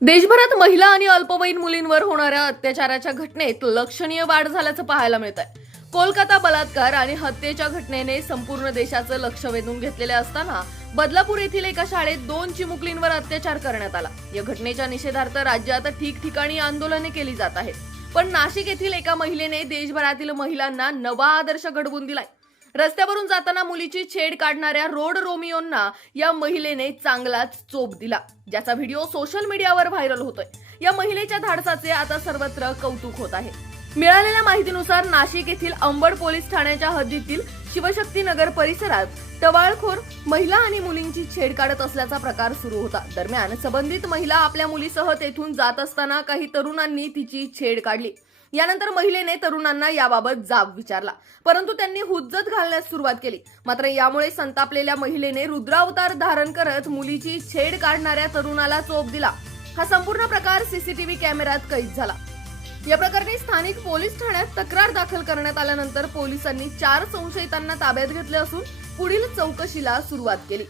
देशभरात महिला आणि अल्पवयीन मुलींवर होणाऱ्या अत्याचाराच्या घटनेत लक्षणीय वाढ झाल्याचं पाहायला मिळत आहे कोलकाता बलात्कार आणि हत्येच्या घटनेने संपूर्ण देशाचं लक्ष वेधून घेतलेले असताना बदलापूर येथील एका शाळेत दोन चिमुकलींवर अत्याचार करण्यात आला. या घटनेच्या निषेधार्थ राज्यात ठिकठिकाणी आंदोलने केली जात आहेत. पण नाशिक येथील एका महिलेने देशभरातील महिलांना नवा आदर्श घडवून दिलाय. रस्त्यावरून जाताना मुलीची छेड काढणाऱ्या रोड रोमियोंना या महिलेने चांगलाच चोप दिला ज्याचा व्हिडिओ सोशल मीडियावर व्हायरल होतोय. या महिलेच्या धाडसाचे आता सर्वत्र कौतुक होत आहे. मिळालेल्या माहितीनुसार नाशिक येथील अंबड पोलीस ठाण्याच्या हद्दीतील शिवशक्ती नगर परिसरात टवाळखोर महिला आणि मुलींची छेड काढत असल्याचा प्रकार सुरू होता. दरम्यान संबंधित महिला आपल्या मुलीसह तेथून जात असताना काही तरुणांनी तिची छेड काढली. यानंतर महिलेने तरुणांना याबाबत जाब विचारला. परंतु त्यांनी हुज्जत घालण्यास सुरुवात केली. मात्र यामुळे संतापलेल्या महिलेने रुद्रावतार धारण करत मुलीची छेड काढणाऱ्या तरुणाला चोप दिला. हा संपूर्ण प्रकार सीसीटीव्ही कॅमेऱ्यात कैद झाला. या प्रकरणी स्थानिक पोलीस ठाण्यात तक्रार दाखल करण्यात आल्यानंतर पोलिसांनी चार संशयितांना ताब्यात घेतले असून पुढील चौकशीला सुरुवात केली.